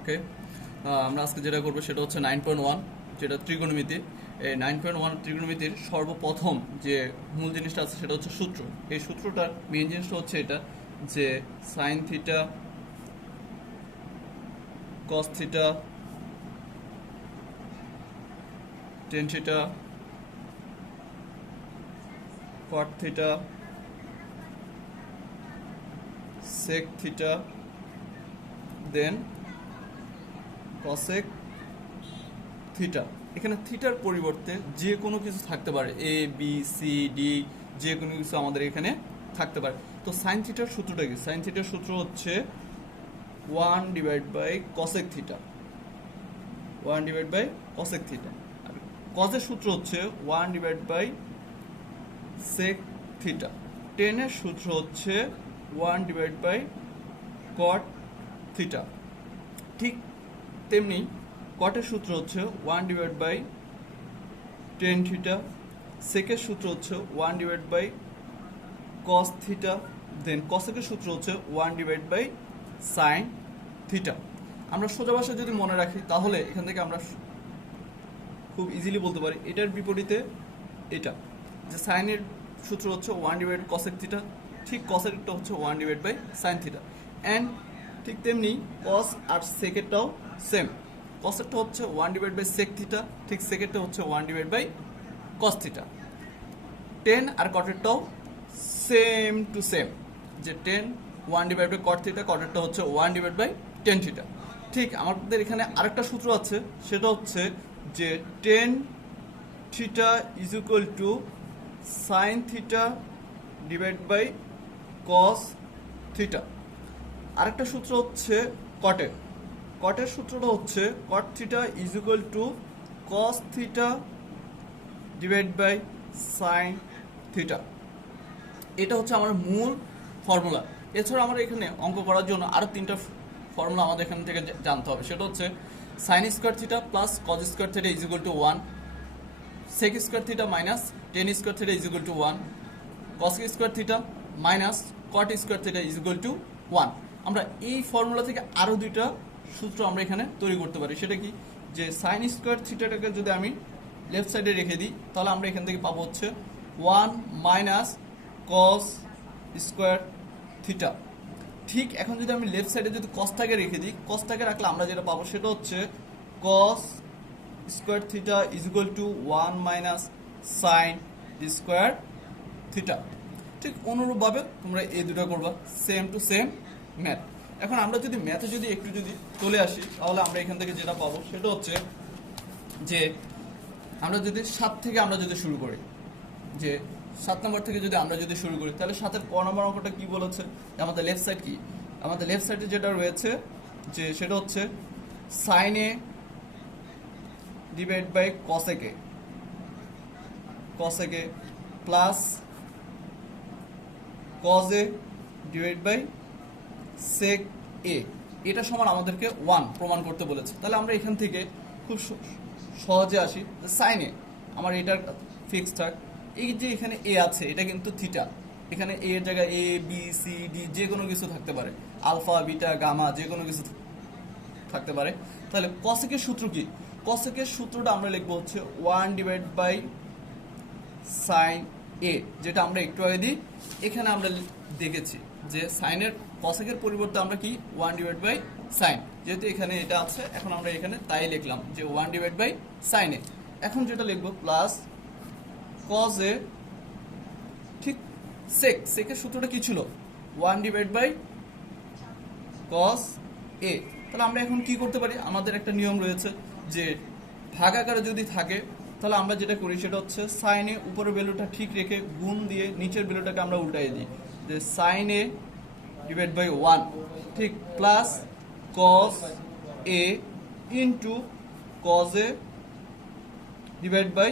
ওকে, আমরা আজকে যেটা করবো সেটা হচ্ছে 9.1, যেটা ত্রিকোণমিতি। এই 9.1 ত্রিকোণমিতির সর্বপ্রথম যে মূল জিনিসটা আছে সেটা হচ্ছে সূত্র। এই সূত্রটার মেইন জিনিসটা হচ্ছে এটা যে sine theta cos theta tan theta cot theta sec theta then cosec theta. এখানে থিটার পরিবর্তে যে কোনো কিছু থাকতে পারে, এ বি সি ডি, যে কোনো কিছু আমাদের এখানে থাকতে পারে। তো সাইন থিটার সূত্রটা কি? সাইন থিটার সূত্র হচ্ছে 1 divide by cosec theta, 1 divide by cosec theta. আর কজের সূত্র হচ্ছে 1 ডিভাইড বাই সেক থিটা। টেনের সূত্র হচ্ছে 1 ডিভাইড বাই কট থিটা। ঠিক তেমনি কটের সূত্র হচ্ছে 1 ডিভাইড বাই টেন থিটা। সেকের সূত্র হচ্ছে 1 ডিভাইড বাই কস থিটা। দেন কসেকের সূত্র হচ্ছে 1 ডিভাইড বাই সাইন থিটা। আমরা সোজা ভাষায় যদি মনে রাখি তাহলে এখান থেকে আমরা খুব ইজিলি বলতে পারি এটার বিপরীতে এটা, যে সাইনের সূত্র হচ্ছে 1 ডিভাইড কসেক থিটা, ঠিক কসেকটা হচ্ছে 1 divide by sine theta. And ঠিক তেমনি কস আর সেকেরটাও সেম, কসেরটা হচ্ছে 1 ডিভাইড বাই সেক থিটা, ঠিক সেকেরটা হচ্ছে 1 divide by cos theta. Tan আর কটেরটাও সেম টু সেম, যে tan 1 divide by cot theta, কটেরটা হচ্ছে 1 ডিভাইড বাই টেন থিটা। ঠিক আমাদের এখানে আরেকটা সূত্র আছে, সেটা হচ্ছে যে tan theta is equal to sine theta divide by cos theta. আরেকটা সূত্র হচ্ছে কটের, কটের সূত্রটা হচ্ছে cot theta is equal to cos theta divide by sine theta. এটা হচ্ছে আমার মূল ফর্মুলা। এছাড়া আমরা এখানে অঙ্ক করার জন্য আরও 3টা ফর্মুলা আমাদের এখান থেকে জানতে হবে। সেটা হচ্ছে sine square theta plus cos square theta is equal to 1, sec square theta minus tan square theta is equal to 1, cosec square theta minus cot square theta is equal to 1। আমরা এই formula থেকে আরও 2টা সূত্র আমরা এখানে তৈরি করতে পারি। সেটা কি? যে সাইন স্কোয়ার থিটাটাকে যদি আমি লেফট সাইডে রেখে দিই তাহলে আমরা এখান থেকে পাবো হচ্ছে 1 মাইনাস কস স্কোয়ার থিটা। ঠিক এখন যদি আমি লেফট সাইডে যদি কসটাকে রেখে দিই, কসটাকে রাখলে আমরা যেটা পাবো সেটা হচ্ছে cos square theta is equal to 1 minus sine square theta. ঠিক অনুরূপভাবে তোমরা এই দুটো করবা, সেম টু সেম ম্যাথ। এখন আমরা যদি ম্যাথে যদি একটু যদি চলে আসি তাহলে আমরা এখান থেকে যেটা পাবো সেটা হচ্ছে যে আমরা যদি 7 থেকে আমরা যদি শুরু করি, যে 7 নম্বর থেকে যদি আমরা যদি শুরু করি তাহলে 7-এর ক নম্বর অঙ্কটা কি বলেছে? আমাদের লেফট সাইড কি? আমাদের লেফট সাইডে যেটা রয়েছে যে সেটা হচ্ছে sine A divide by cosec A, cosec A plus cos A divide by sec A. এটা সমান আমাদেরকে 1 প্রমাণ করতে বলেছে। তাহলে আমরা এখান থেকে খুব সহজে আসি, সাইন এ আমার এটার ফিক্স থাক। এই যে এখানে এ আছে এটা কিন্তু থিটা, এখানে এ এর জায়গায় এ বি সি ডি যে কোনো কিছু থাকতে পারে, আলফা বিটা গামা যে কোনো কিছু থাকতে পারে। তাহলে কসেকের সূত্র কি? কসেকের সূত্রটা আমরা লিখবো হচ্ছে 1 ডিভাইড বাই সাইন এ, যেটা আমরা একটু আগে দিই। এখানে আমরা দেখেছি যে সাইনের কসেকের পরিবর্তে আমরা কি 1 ডিভাইড বাই সাইন, যেহেতু এখানে এটা আছে এখন আমরা এখানে তাই লিখলাম যে 1 ডিভাইড বাই সাইন এ। এখন যেটা লিখবো প্লাস কজ এ, ঠিক সেক, সেকের সূত্রটা কি ছিল? 1 ডিভাইড বাই কস এ। তাহলে আমরা এখন কি করতে পারি? আমাদের একটা নিয়ম রয়েছে যে ভাগ আকারে যদি থাকে তাহলে আমরা যেটা করি সেটা হচ্ছে সাইনে উপরের ভ্যালুটা ঠিক রেখে গুণ দিয়ে নিচের ভ্যালুটাকে আমরা উল্টাই দিই, যে সাইন এ ডিভাইড বাই 1 ঠিক plus cos A into cos A divide by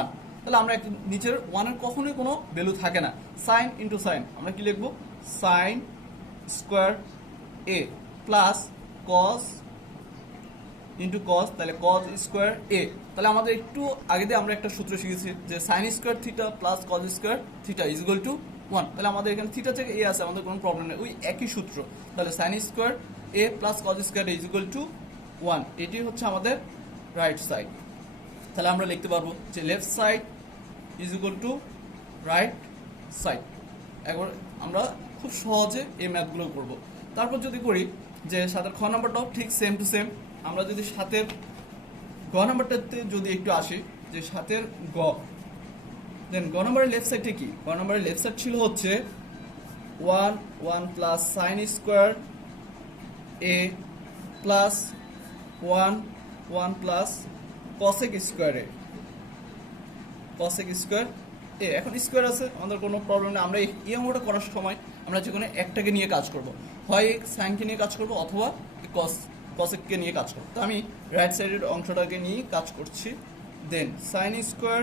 1। তাহলে আমরা নিচের 1-এর কখনোই কোনো ভ্যালু থাকে না, সাইন ইন্টু সাইন আমরা কি লিখবো? সাইন স্কোয়ার এ প্লাস কস ইন্টু কস, তাহলে কস স্কোয়ার এ। তাহলে আমাদের একটু আগে দিয়ে আমরা একটা সূত্র শিখেছি যে sign square theta plus cos square theta is equal to 1। তাহলে আমাদের এখানে থিটা থেকে এ আছে, আমাদের কোনো প্রবলেম নেই, ওই একই সূত্র। তাহলে sign square A plus cos square is equal to 1, এটি হচ্ছে আমাদের রাইট সাইড। তাহলে আমরা লিখতে পারবো যে left side is equal to right side. একবার আমরা খুব সহজে এই ম্যাথগুলো করব। তারপর যদি করি যে সাতের খ নাম্বারটাও ঠিক সেম টু সেম। আমরা যদি সাতের গ নাম্বারটাতে যদি একটু আসি, যে সাতের গ, দেন গ নাম্বারের লেফট সাইডে কি? গ নাম্বারের লেফট সাইড ছিল হচ্ছে 1 প্লাস সাইন স্কোয়ার এ প্লাস 1 প্লাস কসেক স্কোয়ার এ, কসেক স্কোয়ার এ। এখন স্কোয়ার আছে, আমাদের কোনো প্রবলেম নেই। আমরা এই অঙ্কটা করার সময় আমরা যে কোনো একটাকে নিয়ে কাজ করব, হয় সাইনকে নিয়ে কাজ করব অথবা কসেককে নিয়ে কাজ করব। তো আমি রাইট সাইডের অংশটাকে নিয়ে কাজ করছি। দেন সাইন স্কোয়ার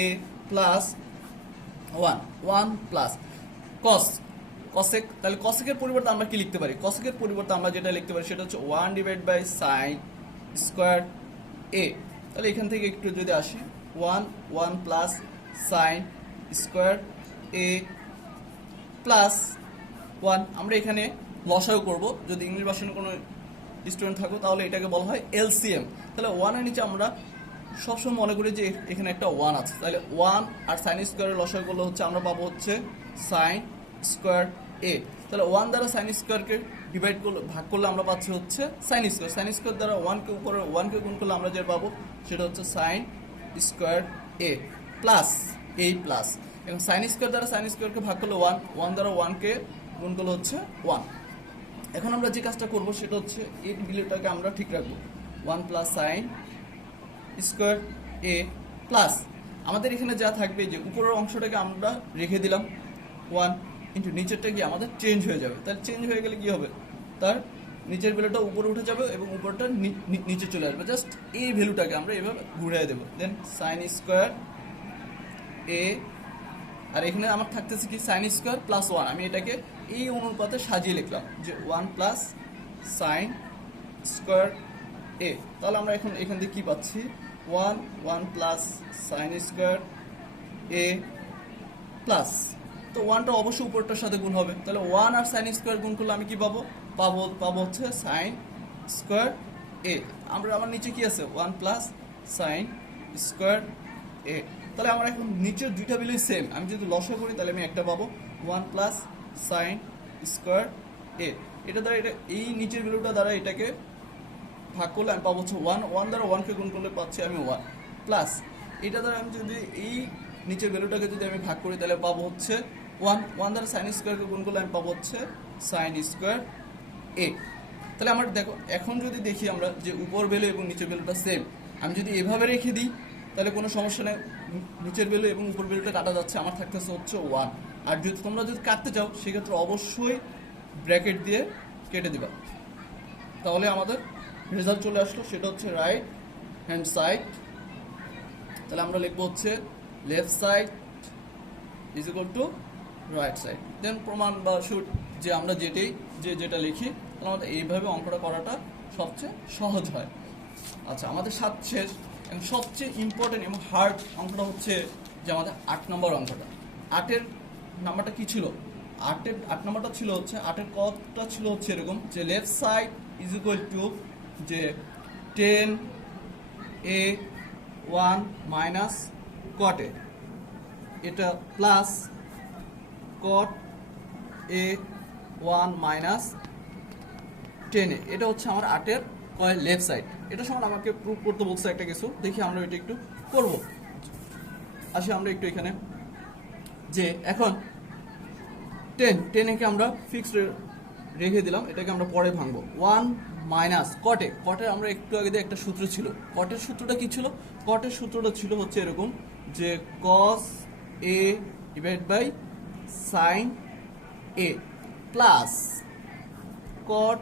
এ প্লাস 1 প্লাস কসেক। তাহলে কসেকের পরিবর্তে আমরা কি লিখতে পারি? কসেকের পরিবর্তে আমরা যেটা লিখতে পারি সেটা হচ্ছে 1 ডিভাইড বাই সাইন স্কোয়ার এ। তাহলে এখান থেকে একটু যদি আসি, 1 প্লাস সাইন স্কোয়ার এ প্লাস 1। আমরা এখানে লসাগু করব। যদি ইংলিশ ভাষার কোনো স্টুডেন্ট থাকো তাহলে এটাকে বলা হয় এলসিএম। তাহলে 1 এর নিচে আমরা সবসময় মনে করি যে এখানে একটা 1 আছে। তাহলে 1 আর সাইন স্কোয়ারের লসাগু করলে হচ্ছে আমরা পাবো হচ্ছে সাইন স্কোয়ার এ। তাহলে 1 দ্বারা সাইন স্কোয়ারকে ডিভাইড করলে, ভাগ করলে আমরা পাচ্ছি হচ্ছে সাইন স্কোয়ার। সাইন স্কোয়ার দ্বারা 1কে উপরে 1কে গুণ করলে আমরা যেটা পাবো সেটা হচ্ছে সাইন স্কোয়ার এ প্লাস এই প্লাস। এবং সাইন স্কোয়ার দ্বারা সাইন স্কোয়ারকে ভাগ করলে 1 দ্বারা 1কে গুণ করলে হচ্ছে 1। এখন আমরা যে কাজটা করব সেটা হচ্ছে এই ভ্যালুটাকে আমরা ঠিক রাখবো, 1 প্লাস সাইন স্কোয়ার এ প্লাস আমাদের এখানে যা থাকবে যে উপরের অংশটাকে আমরা রেখে দিলাম 1 ইন্টু নিচেরটা কি আমাদের চেঞ্জ হয়ে যাবে। তাহলে চেঞ্জ হয়ে গেলে কি হবে, তার নিচের ভ্যালুটা উপরে উঠে যাবে এবং উপরটা নিচে চলে আসবে। জাস্ট এই ভ্যালুটাকে আমরা এভাবে ঘুরিয়ে দেবো। দেন সাইন স্কোয়ার এ, আর এখানে আমার থাকতেছে কি সাইন স্কোয়ার প্লাস 1। আমি এটাকে এই অনুপাতে সাজিয়ে লিখলাম যে 1 প্লাস সাইন স্কোয়ার এ। তাহলে আমরা এখন এখান থেকে কি পাচ্ছি, 1 প্লাস সাইন স্কোয়ার এ প্লাস, তো 1টা অবশ্যই উপরটার সাথে গুণ হবে। তাহলে 1 আর সাইন স্কোয়ার গুণ করলে আমি কি পাবো হচ্ছে সাইন স্কোয়ার এ। আমার নিচে কি আছে, 1 প্লাস সাইন স্কোয়ার এ। তাহলে আমার এখন নিচের দুইটা ভ্যালু সেম। আমি যদি লসাগু করি তাহলে আমি একটা পাবো 1 প্লাস সাইন স্কোয়ার এ। এটা দ্বারা এটা এই নিচের ভ্যালুটা দ্বারা এটাকে ভাগ করলে আমি পাবো হচ্ছে 1 দ্বারা 1কে গুণ করলে পাচ্ছি আমি 1 প্লাস এটা দ্বারা আমি যদি এই নিচের ভ্যালুটাকে যদি আমি ভাগ করি তাহলে পাবো হচ্ছে 1 দ্বারা সাইন স্কোয়ারকে গুণ করলে আমি পাবো হচ্ছে সাইন স্কোয়ার এ। তাহলে আমার দেখো এখন যদি দেখি আমরা যে উপর ভ্যালু এবং নিচের ভ্যালুটা সেম, আমি যদি এভাবে রেখে দিই তাহলে কোনো সমস্যা নেই, নিচের ভ্যালু এবং উপর ভ্যালুটা কাটা যাচ্ছে, আমার থাকতেছে হচ্ছে 1। আর যদি তোমরা যদি কাটতে চাও সেক্ষেত্রে অবশ্যই ব্র্যাকেট দিয়ে কেটে দিবা, তাহলে আমাদের রেজাল্ট চলে আসলো, সেটা হচ্ছে রাইট হ্যান্ড সাইড। তাহলে আমরা লিখবো হচ্ছে left side is equal to right side. Then প্রমাণ বা শুট যে আমরা যেটা লিখি তাহলে আমাদের এইভাবে অঙ্কটা করাটা সবচেয়ে সহজ হয়। আচ্ছা, আমাদের সাত শেষ এবং সবচেয়ে ইম্পর্টেন্ট এবং হার্ড অঙ্কটা হচ্ছে যে আমাদের 8 নম্বর অঙ্কটা। 8-এর নাম্বারটা কি ছিল? 8 নম্বরটা ছিল হচ্ছে 8-এর কতটা ছিল হচ্ছে এরকম যে left side is equal two যে 10a1 মাইনাস cot a, এটা plus cot a1 minus 10a। এটা হচ্ছে আমার 8-এর লেফট সাইড। এটা সময় আমাকে প্রুভ করতে বলছে একটা কিছু, দেখি আমরা এটা একটু করব। আসি আমরা একটু এখানে যে এখন 10 কে আমরা ফিক্সড রেখে দিলাম, এটাকে আমরা পরে ভাঙবো। 1 মাইনাস কটে, আমরা একটু আগে দিয়ে একটা সূত্র ছিল, কটের সূত্রটা কি ছিল? কটের সূত্রটা ছিল হচ্ছে এরকম যে cos a divide by sin a plus cot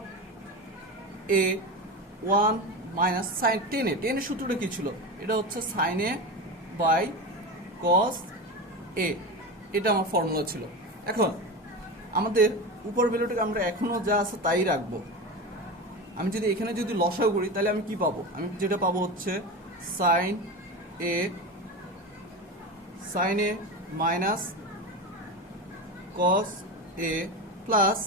a 1 minus sin 10a। 10 এর সূত্রটা কি ছিল? এটা হচ্ছে sin a by cos a, এটা আমার ফর্মুলা ছিল। এখন আমাদের উপর ভ্যালুটাকে আমরা এখনো যা আছে তাই রাখবো। আমি যদি এখানে যদি লসাগু করি তাহলে আমি কি পাবো? আমি যেটা পাবো হচ্ছে sin a minus cos a plus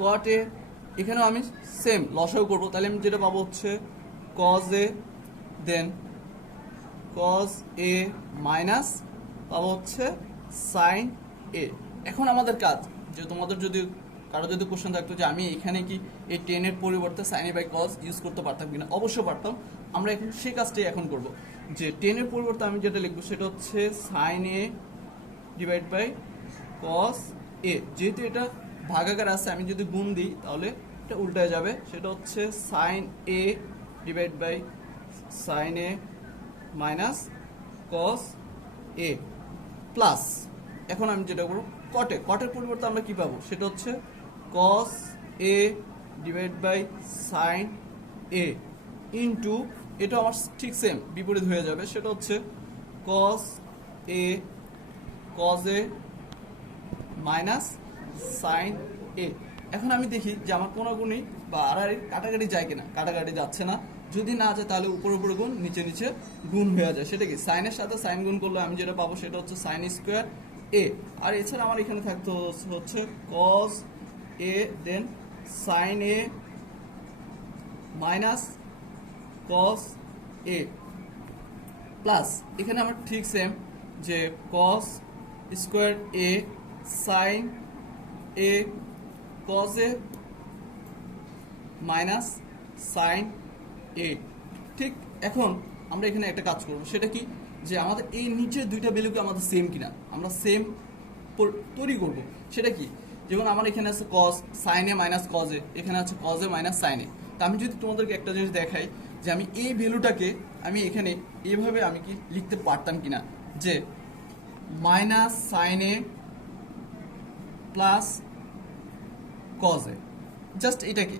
cot A, এখানেও আমি সেম লসাগু করবো, তাহলে আমি যেটা পাবো হচ্ছে cos A, then cos A minus পাবো হচ্ছে সাইন এ। এখন আমাদের কাজ, যে তোমাদের যদি কারো যদি কোশ্চেন থাকতো যে আমি এখানে কি এই টেনের পরিবর্তে sine A by cos use করতে পারতাম কিনা, অবশ্যই পারতাম। আমরা এখন সেই কাজটাই এখন করব, যে টেনের পরিবর্তে আমি যেটা লিখবো সেটা হচ্ছে sine A divide by cos A. যেহেতু এটা ভাগাকার আছে, আমি যদি গুণ দিই তাহলে এটা উল্টায় যাবে, সেটা হচ্ছে sine A divide by sine A minus cos A plus, এখন আমি যেটা করবো কটে, কটের পরিবর্তে আমরা কি পাবো সেটা হচ্ছে cos A divide by sine A into, এটা আমার ঠিক সেম বিপরীত হয়ে যাবে, সেটা হচ্ছে cos A cos A minus sine A. এখন আমি দেখি যে আমার কোনো গুণই বা আর কাটাকাটি যায় কিনা, কাটাকাটি যাচ্ছে না, যদি না যায় তাহলে উপরে উপরে গুণ নিচে নিচে গুণ হয়ে যায়। সেটা কি সাইনের সাথে সাইন গুণ করলে আমি যেটা পাবো সেটা হচ্ছে সাইন স্কোয়ার এ। আর এছাড়া আমার এখানে থাকতো হচ্ছে cos A then sine A minus cos A plus, এখানে আমার ঠিক সেম যে cos square A sine A cos A minus sine A. ঠিক এখন আমরা এখানে একটা কাজ করবো, সেটা কি যে আমাদের এই নিচের দুইটা ভ্যালুকে আমাদের সেম কিনা আমরা সেম তৈরি করব। সেটা কি, যেমন আমার এখানে আছে cause sign A minus cause এ, এখানে আছে কজ এ মাইনাস সাইন এ। তা আমি যদি তোমাদেরকে একটা জিনিস দেখাই যে আমি এই ভ্যালুটাকে আমি এখানে এইভাবে আমি কি লিখতে পারতাম কিনা, যে মাইনাস সাইন এ প্লাস কজ এ, জাস্ট এটাকে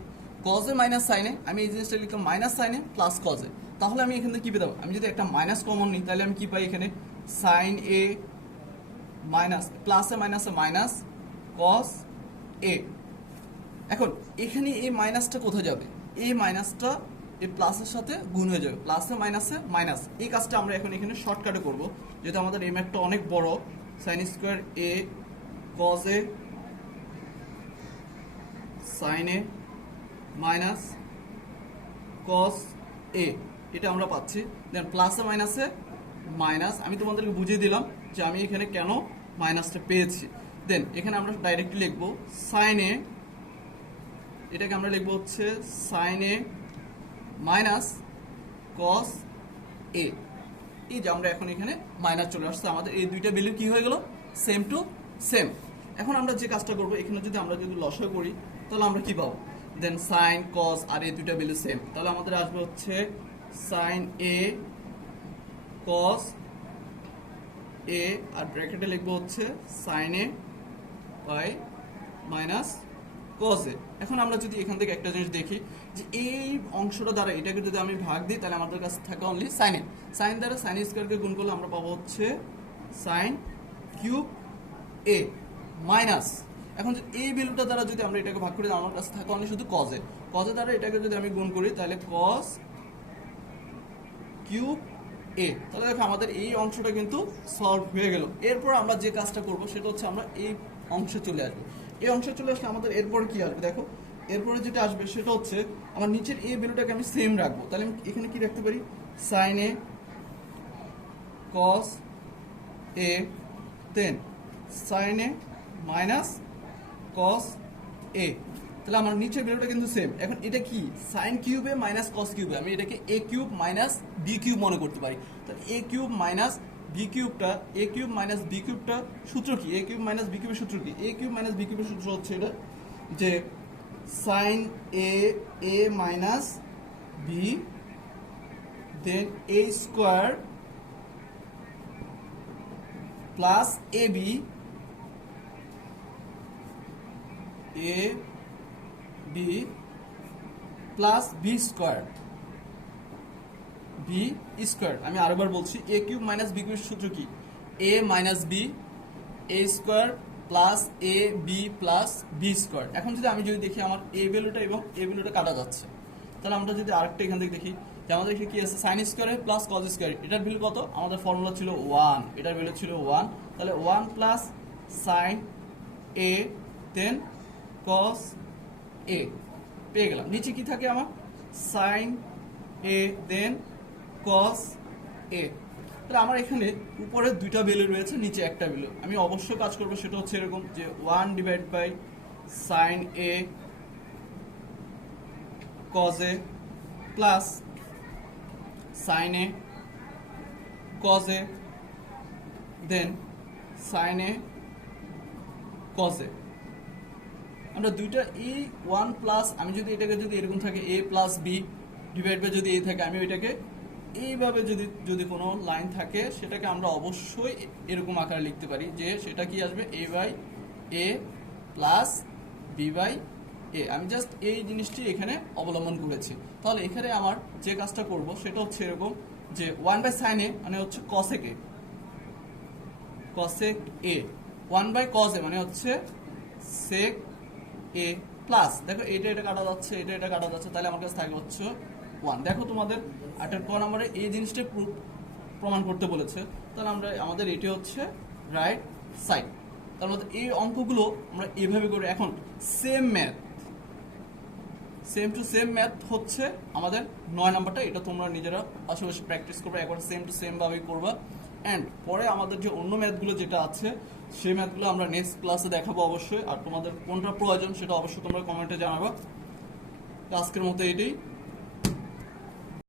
কজ এ মাইনাস সাইনে আমি এই জিনিসটা লিখলাম মাইনাস সাইনে প্লাস কজ এ। তাহলে আমি এখান থেকে কি পেতাম, আমি যদি একটা মাইনাস কমন নিই তাহলে আমি কি পাই এখানে সাইন এ মাইনাস প্লাসে মাইনাসে মাইনাস কস এ। এখন এখানে এই মাইনাসটা কোথায় যাবে, এই মাইনাসটা এই প্লাসের সাথে গুণ হয়ে যাবে, প্লাসে মাইনাসে মাইনাস। এই কাজটা আমরা এখন এখানে শর্টকাটে করব, যেহেতু আমাদের এই ম্যাথটা অনেক বড়। Sine square A cos A sine A minus cos A, এটা আমরা পাচ্ছি। দেন প্লাসে মাইনাসে মাইনাস, আমি তোমাদেরকে বুঝিয়ে দিলাম যে আমি এখানে কেন মাইনাসটা পেয়েছি। দেন এখানে আমরা ডাইরেক্টলি লিখবো সাইন এ, এটাকে আমরা লিখবো হচ্ছে সাইন এ মাইনাস কস এ। এই যে আমরা এখন এখানে মাইনাস চলে আসছে, আমাদের এই দুইটা ভ্যালু কি হয়ে গেল সেম টু সেম। এখন আমরা যে কাজটা করবো, এখানে যদি আমরা যদি লসাগু করি তাহলে আমরা কি পাবো, দেন সাইন কস আর এই দুইটা ভ্যালু সেম, তাহলে আমাদের আসবে হচ্ছে সাইন এ কস এ আর ব্র্যাকেটে লিখবো হচ্ছে sine A by minus cos A. এখন আমরা যদি এখান থেকে একটা জিনিস দেখি যে এই অংশটা দ্বারা এটাকে যদি আমি ভাগ দিই তাহলে আমাদের কাছে থাকে অনলি সাইন এ, সাইন দ্বারা সাইন স্কোয়ারকে গুণ করলে আমরা পাবো হচ্ছে সাইন কিউব এ মাইনাস, এখন যদি এই ভ্যালুটা দ্বারা যদি আমরা এটাকে ভাগ করি আমার কাছে থাকে অনলি শুধু কজ এ, কজ এ দ্বারা এটাকে যদি আমি গুণ করি তাহলে কস কিউব এ। তাহলে দেখো আমাদের এই অংশটা কিন্তু সলভ হয়ে গেল। এরপর আমরা যে কাজটা করব সেটা হচ্ছে আমরা এই অংশে চলে আসবো। এই অংশে চলে আসলে আমাদের এরপরে কি আসবে, দেখো এরপরে যেটা আসবে সেটা হচ্ছে আমার নিচের এই ভ্যালুটাকে আমি সেম রাখবো, তাহলে আমি এখানে কি রাখতে পারি sign A cos A then sine A minus cos এ। তাহলে আমার নিচের ভ্যালুটা কিন্তু সেম। এখন এটা কি সাইন কিউবে মাইনাস কস কিউবে, আমি এটাকে এ কিউব মাইনাস বি কিউব মনে করতে পারি। তাহলে এ কিউব মাইনাস বি কিউবটা, এ কিউব মাইনাস বি কিউবটা সূত্র কি, এ কিউব মাইনাস বি কিউবের সূত্র কি, এ কিউব মাইনাস বি কিউবের সূত্র হচ্ছে এটা যে sine A A minus B then A square plus A B A B plus B square B square. আমি আরেকবার বলছি এ কিউব মাইনাস বি কিউবের সূত্র কি, এ minus B A square plus A B plus B square. এখন যদি আমি যদি দেখি আমার এ ভ্যালুটা এবং এ ভ্যালুটা কাটা যাচ্ছে, তাহলে আমরা যদি আরেকটা এখান থেকে দেখি যে আমাদের এখানে কি আছে sine square plus cos square, এটার ভ্যালু কত, আমাদের ফর্মুলা ছিল 1, এটার ভ্যালু ছিল 1, তাহলে 1 প্লাস সাইন এ দেন কস এ পেয়ে গেলাম। নিচে কি থাকে আমার সাইন এ দেন কস এ। তাহলে আমার এখানে উপরে দুইটা ভ্যালু রয়েছে, নিচে একটা ভ্যালু। আমি অবশ্যই কাজ করবো সেটা হচ্ছে এরকম যে 1 divide by sine A cos A plus sine A cos A then sine A cos A. আমরা দুইটা এ 1 প্লাস, আমি যদি এটাকে যদি এরকম থাকে এ প্লাস বি ডিভাইড বাই যদি এ থাকে, আমি ওইটাকে এইভাবে যদি কোনো লাইন থাকে সেটাকে আমরা অবশ্যই এরকম আকারে লিখতে পারি যে সেটা কি আসবে A by A plus B by A. আমি জাস্ট এই জিনিসটি এখানে অবলম্বন করেছি। তাহলে এখানে আমার যে কাজটা করব সেটা হচ্ছে এরকম যে 1 বাই সাইন এ মানে হচ্ছে cosec A, cosec A 1 by cos A মানে হচ্ছে সেক এ প্লাস, দেখো এটা কাটা যাচ্ছে, এটা কাটা যাচ্ছে, তাহলে আমার কাছে থাকবে হচ্ছে 1। দেখো তোমাদের 8 ক নম্বরে এই জিনিসটা প্রমাণ করতে বলেছে, তাহলে আমাদের এটি হচ্ছে রাইট সাইড। তার মধ্যে এই অঙ্কগুলো আমরা এভাবে করে এখন সেম টু সেম ম্যাথ হচ্ছে আমাদের 9 নাম্বারটা। এটা তোমরা নিজেরা পাশাপাশি প্র্যাকটিস করবে, একবার সেম টু সেম ভাবেই করবা। অ্যান্ড পরে আমাদের যে অন্য ম্যাথগুলো যেটা আছে সেই ম্যাথগুলো আমরা নেক্সট ক্লাসে দেখাবো অবশ্যই। আর তোমাদের কোনটা প্রয়োজন সেটা অবশ্যই তোমরা কমেন্টে জানাবা। আজকের মতো এটাই।